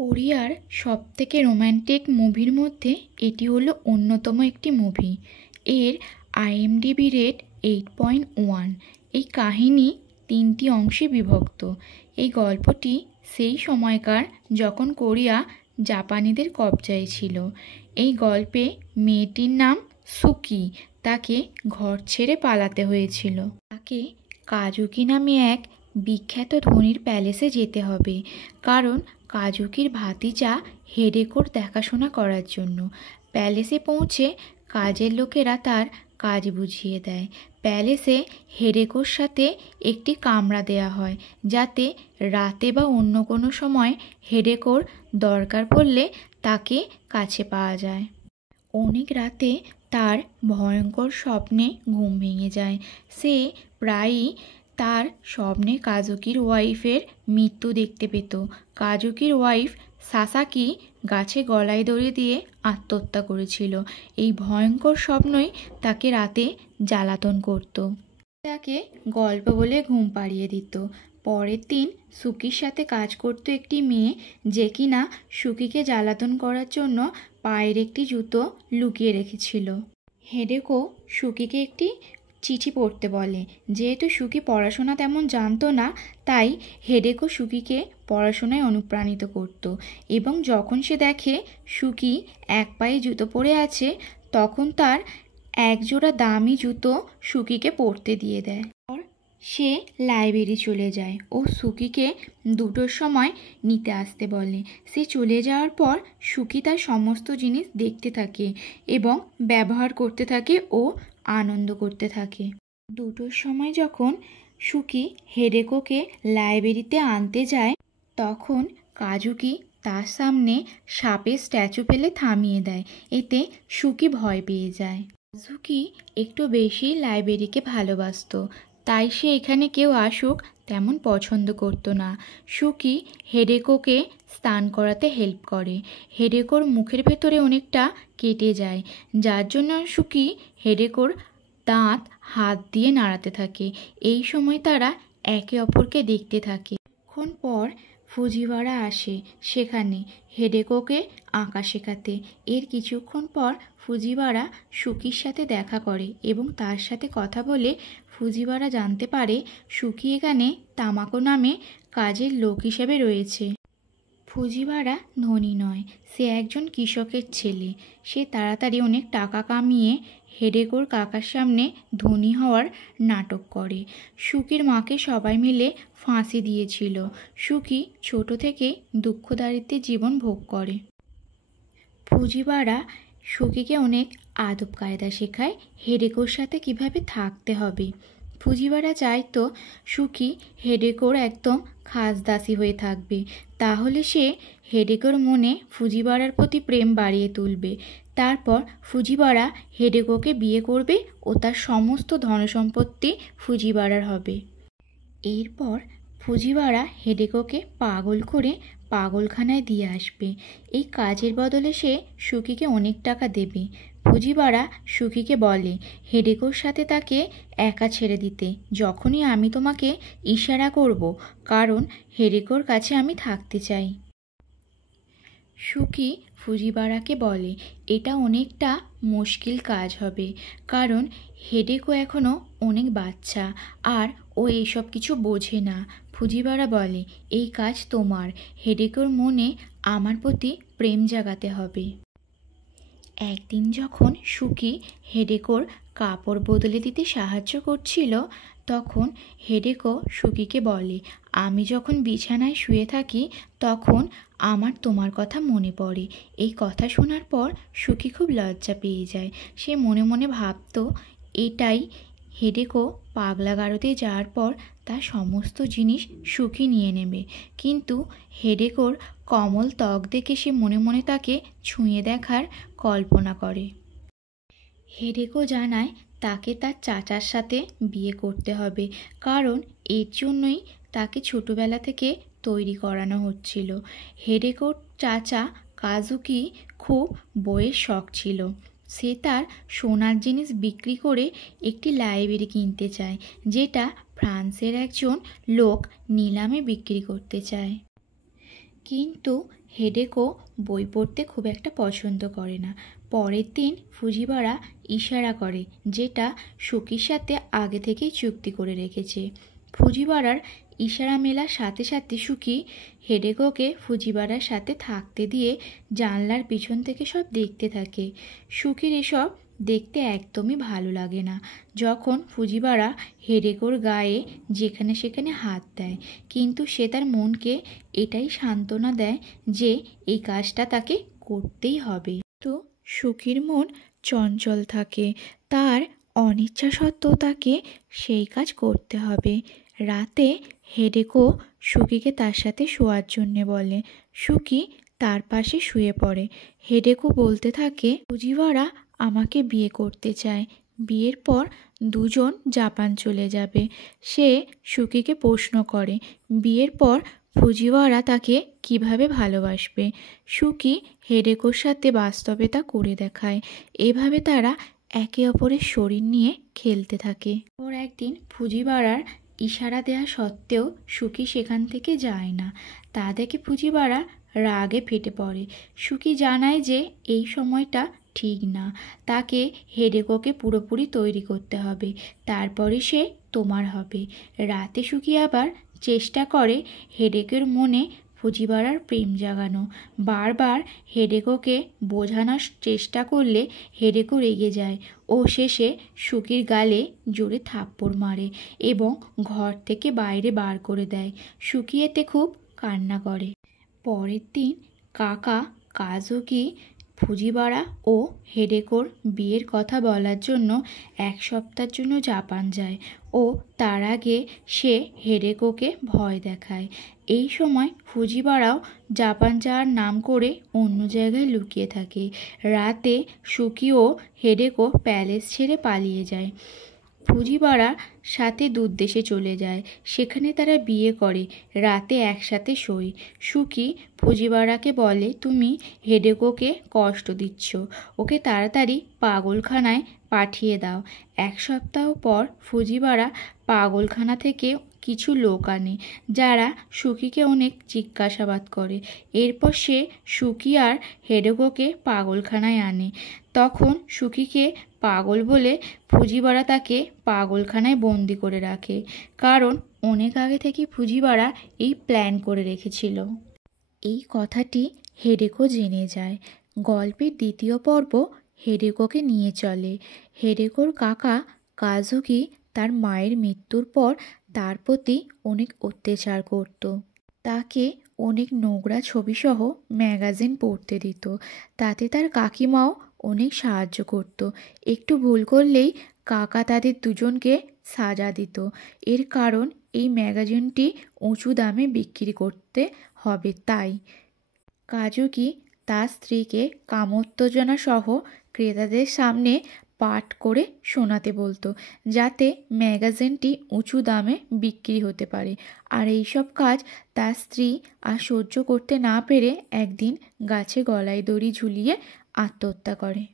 কোরিয়ার সবথেকে রোম্যান্টিক মুভির মধ্যে এটি হলো অন্যতম একটি মুভি। এর আইএমডিবি রেট 8.1। এই কাহিনী 3টি অংশে বিভক্ত। এই গল্পটি সেই সময়কার যখন কোরিয়া জাপানিদের কবজায় ছিল। এই গল্পে মেয়েটির নাম সুকি। তাকে ঘর ছেড়ে পালাতে হয়েছিল। তাকে কাজুকি নামে এক বিখ্যাত ধনীর প্যালেসে যেতে হবে, কারণ কাজুকির ভাতিজা হেডেকোর দেখাশোনা করার জন্য। প্যালেসে পৌঁছে কাজের লোকেরা তার কাজ বুঝিয়ে দেয়। প্যালেসে হেডেকোর সাথে একটি কামরা দেয়া হয়, যাতে রাতে বা অন্য কোনো সময় হেডেকোর দরকার পড়লে তাকে কাছে পাওয়া যায়। অনেক রাতে তার ভয়ঙ্কর স্বপ্নে ঘুম ভেঙে যায়। সে প্রায়ই তার স্বপ্নে কাজুকির ওয়াইফের মৃত্যু দেখতে পেত। কাজুকির ওয়াইফ সাসাকি গাছে গলায় দড়ি দিয়ে আত্মহত্যা করেছিল। এই ভয়ঙ্কর স্বপ্নই তাকে রাতে জ্বালাতন করত। তাকে গল্প বলে ঘুম পাড়িয়ে দিত। পরের দিন সুকির সাথে কাজ করত একটি মেয়ে, যে কিনা সুকিকে জ্বালাতন করার জন্য পায়ের একটি জুতো লুকিয়ে রেখেছিল। হেডেকো সুকিকে একটি চিঠি পড়তে বলে। যেহেতু সুকি পড়াশোনা তেমন জানতো না, তাই হেডেকো সুকিকে পড়াশোনায় অনুপ্রাণিত করত। এবং যখন সে দেখে সুকি এক পায়ে জুতো পরে আছে, তখন তার একজোড়া দামি জুতো সুকিকে পরতে দিয়ে দেয়। সে লাইব্রেরি চলে যায় ও সুকিকে 2টোর সময় নিতে আসতে বলে। সে চলে যাওয়ার পর সুকি তার সমস্ত জিনিস দেখতে থাকে এবং ব্যবহার করতে থাকে ও আনন্দ করতে থাকে। 2টোর সময় যখন সুকি হেডেকোকে লাইব্রেরিতে আনতে যায়, তখন কাজুকি তার সামনে সাপের স্ট্যাচু ফেলে থামিয়ে দেয়। এতে সুকি ভয় পেয়ে যায়। কাজুকি একটু বেশি লাইব্রেরিকে ভালোবাসত, তাই সে এখানে কেউ আসুক তেমন পছন্দ করত না। সুকি হেডেকোকে স্নান করাতে হেল্প করে। হেডেকোর মুখের ভেতরে অনেকটা কেটে যায়, যার জন্য সুকি হেডেকোর দাঁত হাত দিয়ে নাড়াতে থাকে। এই সময় তারা একে অপরকে দেখতে থাকে। কিছুক্ষণ পর ফুজিওয়ারা আসে সেখানে হেডেকোকে আঁকা শেখাতে। এর কিছুক্ষণ পর ফুজিওয়ারা সুকির সাথে দেখা করে এবং তার সাথে কথা বলে ফুজিওয়ারা জানতে পারে সুকি এখানে তামাকো নামে কাজের লোক হিসেবে রয়েছে। ফুজিওয়ারা ধনী নয়, সে একজন কৃষকের ছেলে। সে তাড়াতাড়ি অনেক টাকা কামিয়ে হেডেকোর কাকার সামনে ধনী হওয়ার নাটক করে। সুকির মাকে সবাই মিলে ফাঁসি দিয়েছিল। সুকি ছোট থেকে দুঃখ দারিদ্র্যের জীবন ভোগ করে। ফুজিওয়ারা সুকিকে অনেক আদব কায়দা শেখায়, হেডেকোর সাথে কিভাবে থাকতে হবে। ফুজিওয়ারা চাইতো সুকি হেডেকোর একদম খাস দাসী হয়ে থাকবে, তাহলে সে হেডেকোর মনে ফুজিওয়ারার প্রতি প্রেম বাড়িয়ে তুলবে। তারপর ফুজিওয়ারা হেডেকোকে বিয়ে করবে ও তার সমস্ত ধনসম্পত্তি ফুজিওয়ারার হবে। এরপর ফুজিওয়ারা হেডেকোকে পাগল করে পাগলখানায় দিয়ে আসবে। এই কাজের বদলে সে সুকিকে অনেক টাকা দেবে। ফুজিওয়ারা সুকিকে বলে হেডেকোর সাথে তাকে একা ছেড়ে দিতে যখনই আমি তোমাকে ইশারা করব, কারণ হেডেকোর কাছে আমি থাকতে চাই। সুকি ফুজিওয়ারাকে বলে এটা অনেকটা মুশকিল কাজ হবে, কারণ হেডেকো এখনও অনেক বাচ্চা আর ও এইসব কিছু বোঝে না। ফুজিওয়ারা বলে এই কাজ তোমার, হেডেকোর মনে আমার প্রতি প্রেম জাগাতে হবে। একদিন যখন সুকি হেডেকোর কাপড় বদলে দিতে সাহায্য করছিল, তখন হেডেকো সুকিকে বলে আমি যখন বিছানায় শুয়ে থাকি তখন আমার তোমার কথা মনে পড়ে। এই কথা শোনার পর সুকি খুব লজ্জা পেয়ে যায়। সে মনে মনে ভাবত এটাই হেডেকো পাগলা গারদে যাওয়ার পর তার সমস্ত জিনিস সুকি নিয়ে নেবে। কিন্তু হেডেকোর কমল ত্বক দেখে সে মনে মনে তাকে ছুঁয়ে দেখার কল্পনা করে। হেডেকো জানায় তাকে তার চাচার সাথে বিয়ে করতে হবে, কারণ এর জন্যই তাকে ছোটবেলা থেকে তৈরি করানো হচ্ছিল। হেডেকোর চাচা কাজুকি খুব বইয়ের শখ ছিল। সে তার সোনার জিনিস বিক্রি করে একটি লাইব্রেরি কিনতে চায়, যেটা ফ্রান্সের একজন লোক নিলামে বিক্রি করতে চায়। কিন্তু হেডেকো বই পড়তে খুব একটা পছন্দ করে না। পরের দিন ফুজিওয়ারা ইশারা করে, যেটা সুকির সাথে আগে থেকেই চুক্তি করে রেখেছে। ফুজিওয়ারার ইশারা মেলার সাথে সাথে সুকি হেডেকোকে ফুজিওয়ারার সাথে থাকতে দিয়ে জানলার পিছন থেকে সব দেখতে থাকে। সুকির এসব দেখতে একদমই ভালো লাগে না। যখন ফুজিওয়ারা হেডেকোর গায়ে যেখানে সেখানে হাত দেয়, কিন্তু সে তার মনকে এটাই সান্ত্বনা দেয় যে এই কাজটা তাকে করতেই হবে। তো সুকির মন চঞ্চল থাকে, তার অনিচ্ছা সত্ত্বেও তাকে সেই কাজ করতে হবে। রাতে হেডেকো সুকিকে তার সাথে শোয়ার জন্যে বলে। সুকি তার পাশে শুয়ে পড়ে। হেডেকো বলতে থাকে, ফুজিওয়ারা আমাকে বিয়ে করতে চায়। বিয়ের পর দুজন জাপান চলে যাবে। সে সুকিকে প্রশ্ন করে, বিয়ের পর ফুজিওয়ারা তাকে কিভাবে ভালোবাসবে। সুকি হেডেকোর সাথে বাস্তবে তা করে দেখায়। এভাবে তারা একে অপরের শরীর নিয়ে খেলতে থাকে। ওর একদিন ফুজিওয়ারার ইশারা দেওয়া সত্ত্বেও সুকি সেখান থেকে যায় না। তা দেখে ফুজিওয়ারা রাগে ফেটে পড়ে। সুকি জানায় যে এই সময়টা ঠিক না, তাকে হেডেকোকে পুরোপুরি তৈরি করতে হবে, তারপরে সে তোমার হবে। রাতে সুকি আবার চেষ্টা করে হেডেকোর মনে ফুজিওয়ারার প্রেম জাগানো। বারবার হেডেকোকে বোঝানোর চেষ্টা করলে হেডেকো রেগে যায় ও শেষে সুকির গালে জোরে থাপ্পড় মারে এবং ঘর থেকে বাইরে বার করে দেয়। সুকি এতে খুব কান্না করে। পরের দিন কাকা কাজুকি ফুজিওয়ারা ও হেডেকোর বিয়ের কথা বলার জন্য 1 সপ্তাহের জন্য জাপান যায় ও তার আগে সে হেডেকোকে ভয় দেখায়। এই সময় ফুজিওয়ারাও জাপান যাওয়ার নাম করে অন্য জায়গায় লুকিয়ে থাকে। রাতে সুকি ও হেডেকো প্যালেস ছেড়ে পালিয়ে যায়। ফুজিওয়ারার সাথে দূর দেশে চলে যায়। সেখানে তারা বিয়ে করে, রাতে একসাথে শোয়। সুকি ফুজিওয়ারাকে বলে, তুমি হেডেকোকে কষ্ট দিচ্ছ, ওকে তাড়াতাড়ি পাগলখানায় পাঠিয়ে দাও। 1 সপ্তাহ পর ফুজিওয়ারা পাগলখানা থেকে কিছু লোক আনে, যারা সুকিকে অনেক জিজ্ঞাসাবাদ করে। এরপর সে সুকি আর হেডেকোকে পাগলখানায় আনে। তখন সুকিকে পাগল বলে ফুজিওয়ারা তাকে পাগলখানায় বন্দি করে রাখে, কারণ অনেক আগে থেকে ফুজিওয়ারা এই প্ল্যান করে রেখেছিল। এই কথাটি হেডেকো জেনে যায়। গল্পের দ্বিতীয় পর্ব হেডেকোকে নিয়ে চলে। হেডেকোর কাকা কাজুকি তার মায়ের মৃত্যুর পর তার প্রতি অনেক অত্যাচার করত। তাকে অনেক নোংরা ছবিসহ ম্যাগাজিন পড়তে দিত। তাতে তার কাকিমাও অনেক সাহায্য করত। একটু ভুল করলেই কাকা তাদের দুজনকে সাজা দিত। এর কারণ এই ম্যাগাজিনটি উঁচু দামে বিক্রি করতে হবে তাই। কাজুকি তার স্ত্রীকে কামোত্তেজনা সহ ক্রেতাদের সামনে পাঠ করে শোনাতে বলতো, যাতে ম্যাগাজিনটি উঁচু দামে বিক্রি হতে পারে। আর এইসব কাজ তার স্ত্রী আর সহ্য করতে না পেরে একদিন গাছে গলায় দড়ি ঝুলিয়ে আত্মহত্যা করে।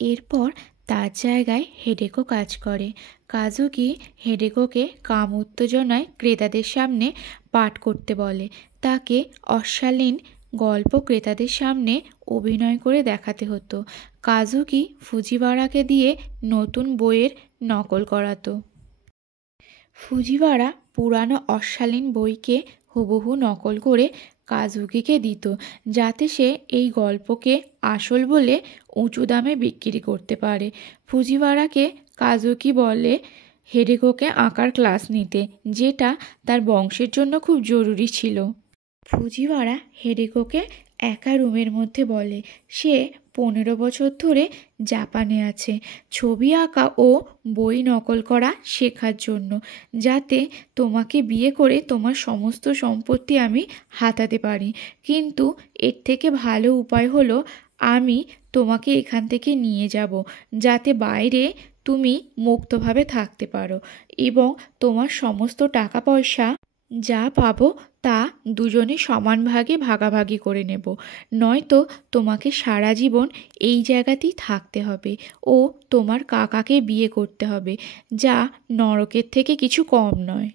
এরপর তার জায়গায় হেডেকো কাজ করে। কাজুকি হেডেকোকে কাম উত্তেজনায় ক্রেতাদের সামনে পাঠ করতে বলে। তাকে অশালীন গল্প ক্রেতাদের সামনে অভিনয় করে দেখাতে হতো। কাজুকি ফুজিওয়ারাকে দিয়ে নতুন বইয়ের নকল করাতো। ফুজিওয়ারা পুরানো অশালীন বইকে হুবহু নকল করে কাজুকিকে দিত, যাতে সে এই গল্পকে আসল বলে উঁচু দামে বিক্রি করতে পারে। ফুজিওয়ারাকে কাজুকি বলে হেডেকোকে আঁকার ক্লাস নিতে, যেটা তার বংশের জন্য খুব জরুরি ছিল। ফুজিওয়ারা হেডেকোকে একা রুমের মধ্যে বলে সে 15 বছর ধরে জাপানে আছে ছবি আঁকা ও বই নকল করা শেখার জন্য, যাতে তোমাকে বিয়ে করে তোমার সমস্ত সম্পত্তি আমি হাতাতে পারি। কিন্তু এর থেকে ভালো উপায় হলো আমি তোমাকে এখান থেকে নিয়ে যাব, যাতে বাইরে তুমি মুক্তভাবে থাকতে পারো এবং তোমার সমস্ত টাকা পয়সা যা পাবো তা দুজনে সমান ভাগে ভাগাভাগি করে নেব, নয়তো তোমাকে সারা জীবন এই জায়গাতেই থাকতে হবে ও তোমার কাকাকে বিয়ে করতে হবে, যা নরকের থেকে কিছু কম নয়।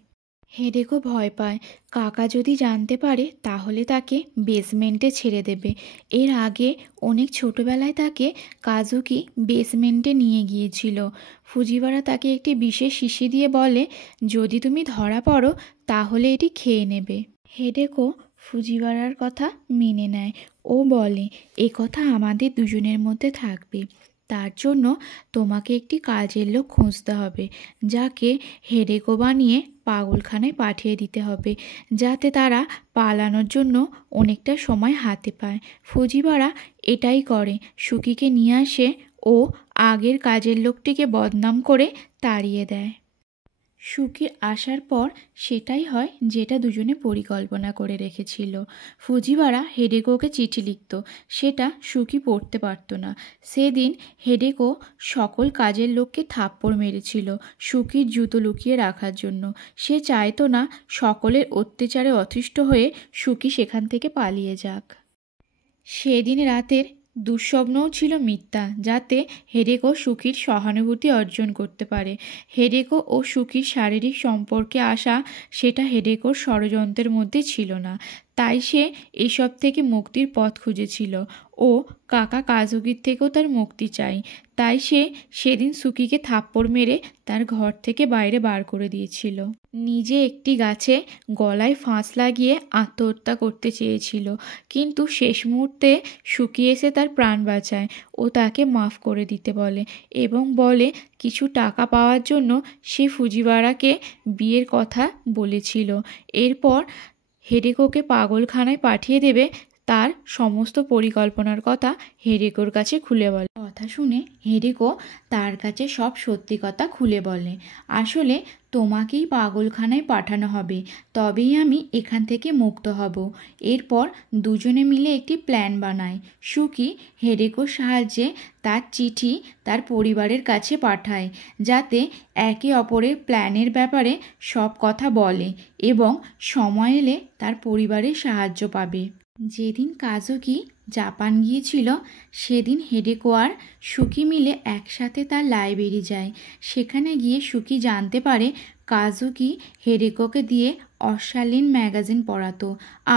হেডেকও ভয় পায়। কাকা যদি জানতে পারে তাহলে তাকে বেসমেন্টে ছেড়ে দেবে। এর আগে অনেক ছোটবেলায় তাকে কাজুকি বেসমেন্টে নিয়ে গিয়েছিল। ফুজিওয়ারা তাকে একটি বিশেষ শিশি দিয়ে বলে, যদি তুমি ধরা পড়ো তাহলে এটি খেয়ে নেবে। হেডেকো ফুজিওয়ারার কথা মেনে নেয়। ও বলে, এ কথা আমাদের দুজনের মধ্যে থাকবে। তার জন্য তোমাকে একটি কাজের লোক খুঁজতে হবে, যাকে হেডেকো বানিয়ে পাগলখানায় পাঠিয়ে দিতে হবে, যাতে তারা পালানোর জন্য অনেকটা সময় হাতে পায়। ফুজিওয়ারা এটাই করে, সুকিকে নিয়ে আসে ও আগের কাজের লোকটিকে বদনাম করে তাড়িয়ে দেয়। সুকি আসার পর সেটাই হয় যেটা দুজনে পরিকল্পনা করে রেখেছিল। ফুজিওয়ারা হেডেকোকে চিঠি লিখত, সেটা সুকি পড়তে পারত না। সেদিন হেডেকো সকল কাজের লোককে থাপ্পড় মেরেছিল সুকির জুতো লুকিয়ে রাখার জন্য। সে চাইতো না সকলের অত্যাচারে অতিষ্ঠ হয়ে সুকি সেখান থেকে পালিয়ে যাক। সেদিন রাতের দুঃস্বপ্নও ছিল মিথ্যা, যাতে হেডেকো সুকির সহানুভূতি অর্জন করতে পারে। হেডেকো ও সুকির শারীরিক সম্পর্কে আসা, সেটা হেডেকোর ষড়যন্ত্রের মধ্যে ছিল না। তাই সে এসব থেকে মুক্তির পথ খুঁজেছিল। ও কাকা কাজুকির থেকেও তার মুক্তি চাই। তাই সে সেদিন সুকিকে থাপ্পড় মেরে তার ঘর থেকে বাইরে বার করে দিয়েছিল। নিজে একটি গাছে গলায় ফাঁস লাগিয়ে আত্মহত্যা করতে চেয়েছিল, কিন্তু শেষ মুহূর্তে সুকি এসে তার প্রাণ বাঁচায় ও তাকে মাফ করে দিতে বলে এবং বলে কিছু টাকা পাওয়ার জন্য সে ফুজিওয়ারাকে বিয়ের কথা বলেছিল। এরপর হেডেকোকে পাগলখানায় পাঠিয়ে দেবে। তার সমস্ত পরিকল্পনার কথা হেডেকোর কাছে খুলে বলে। কথা শুনে হেডেকো তার কাছে সব সত্যি কথা খুলে বলে, আসলে তোমাকেই পাগলখানায় পাঠানো হবে, তবেই আমি এখান থেকে মুক্ত হব। এরপর দুজনে মিলে একটি প্ল্যান বানায়। সুকি হেডেকোর সাহায্যে তার চিঠি তার পরিবারের কাছে পাঠায়, যাতে একে অপরের প্ল্যানের ব্যাপারে সব কথা বলে এবং সময় এলে তার পরিবারের সাহায্য পাবে। যেদিন কাজুকি জাপান গিয়েছিল সেদিন হেডেকো আর সুকি মিলে একসাথে তার লাইব্রেরি যায়। সেখানে গিয়ে সুকি জানতে পারে কাজুকি হেডেকোকে দিয়ে অশালীন ম্যাগাজিন পড়াতো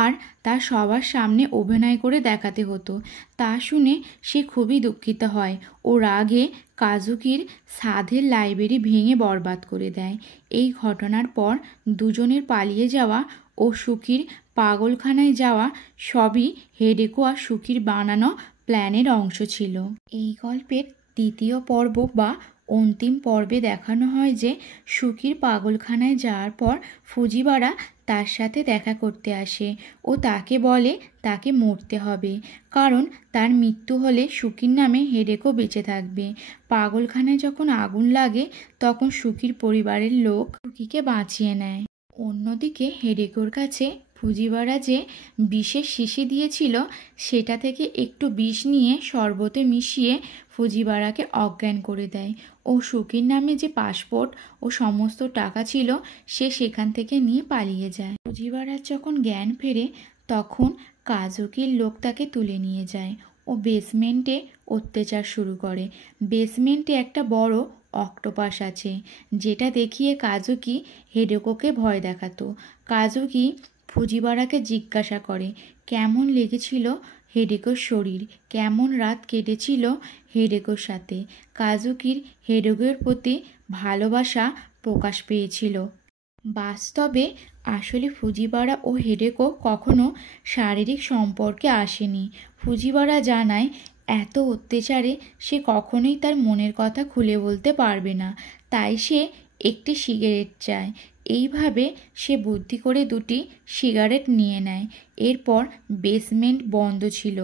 আর তা সবার সামনে অভিনয় করে দেখাতে হতো। তা শুনে সে খুবই দুঃখিত হয় ও রাগে কাজুকির সাধের লাইব্রেরি ভেঙে বরবাদ করে দেয়। এই ঘটনার পর দুজনের পালিয়ে যাওয়া ও সুকির পাগলখানায় যাওয়া সবই হেডেকো আর সুকির বানানো প্ল্যানের অংশ ছিল। এই গল্পের দ্বিতীয় পর্ব বা অন্তিম পর্বে দেখানো হয় যে সুকির পাগলখানায় যাওয়ার পর ফুজিওয়ারা তার সাথে দেখা করতে আসে ও তাকে বলে তাকে মরতে হবে, কারণ তার মৃত্যু হলে সুকির নামে হেডেকো বেঁচে থাকবে। পাগলখানায় যখন আগুন লাগে তখন সুকির পরিবারের লোক সুকিকে বাঁচিয়ে নেয়। অন্যদিকে হেডেকোর কাছে ফুজিওয়ারা যে বিষের শিশি দিয়েছিল সেটা থেকে একটু বিষ নিয়ে শরবতে মিশিয়ে ফুজিওয়ারাকে অজ্ঞান করে দেয় ও সুকির নামে যে পাসপোর্ট ও সমস্ত টাকা ছিল সে সেখান থেকে নিয়ে পালিয়ে যায়। ফুজিওয়ারার যখন জ্ঞান ফেরে তখন কাজুকির লোক তাকে তুলে নিয়ে যায় ও বেসমেন্টে অত্যাচার শুরু করে। বেসমেন্টে একটা বড় অক্টোপাস আছে, যেটা দেখিয়ে কাজুকি হেডেকোকে ভয় দেখাতো। কাজুকি ফুজিওয়ারাকে জিজ্ঞাসা করে কেমন লেগেছিল হেডেকোর শরীর, কেমন রাত কেটেছিল হেডেকোর সাথে। কাজুকির হেডেকোর প্রতি ভালোবাসা প্রকাশ পেয়েছিল। বাস্তবে আসলে ফুজিওয়ারা ও হেডেকো কখনো শারীরিক সম্পর্কে আসেনি। ফুজিওয়ারা জানায় এত অত্যাচারে সে কখনোই তার মনের কথা খুলে বলতে পারবে না, তাই সে একটি সিগারেট চায়। এইভাবে সে বুদ্ধি করে দুটি সিগারেট নিয়ে নেয়। এরপর বেসমেন্ট বন্ধ ছিল।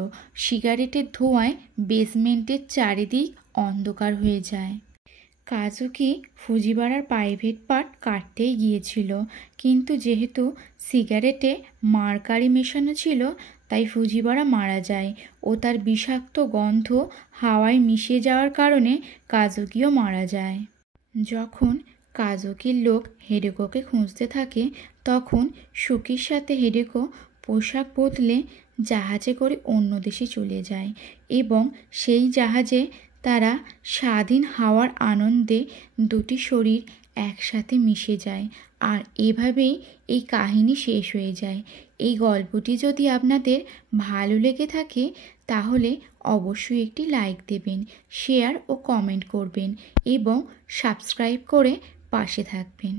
সিগারেটের ধোঁয়ায় বেসমেন্টের চারিদিক অন্ধকার হয়ে যায়। কাজুকি ফুজিওয়ারার প্রাইভেট পার্ট কাটতেই গিয়েছিল, কিন্তু যেহেতু সিগারেটে মার্কারি মেশানো ছিল তাই ফুজিওয়ারা মারা যায় ও তার বিষাক্ত গন্ধ হাওয়ায় মিশে যাওয়ার কারণে কাজুকিও মারা যায়। যখন কাজুকির লোক হেডেকোকে খুঁজতে থাকে তখন সুকির সাথে হেডেকো পোশাক বদলে জাহাজে করে অন্য দেশে চলে যায় এবং সেই জাহাজে তারা স্বাধীন হাওয়ার আনন্দে দুটি শরীর একসাথে মিশে যায় আর এভাবেই এই কাহিনী শেষ হয়ে যায়। এই গল্পটি যদি আপনাদের ভালো লেগে থাকে তাহলে অবশ্যই একটি লাইক দেবেন, শেয়ার ও কমেন্ট করবেন এবং সাবস্ক্রাইব করে পাশে থাকবেন।